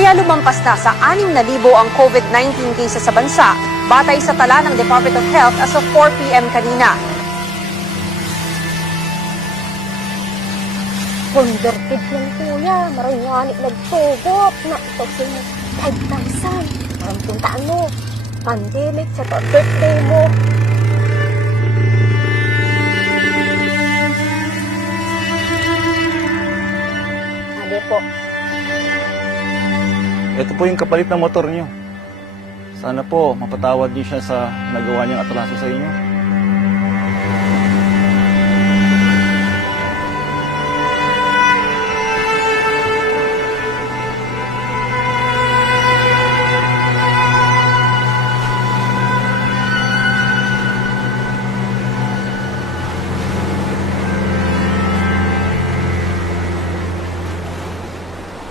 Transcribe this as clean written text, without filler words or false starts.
kaya lumampas na sa 6,000 ang COVID-19 cases sa bansa, batay sa tala ng Department of Health as of 4 p.m. kanina. Converted yan, kuya. Maray nagtugot na ito sila 5,000. Ang puntaan mo, pandemic sa birthday mo. Sabi po. Ito po yung kapalit ng motor niyo. Sana po mapatawad niyo siya sa nagawa niyang atraso sa inyo.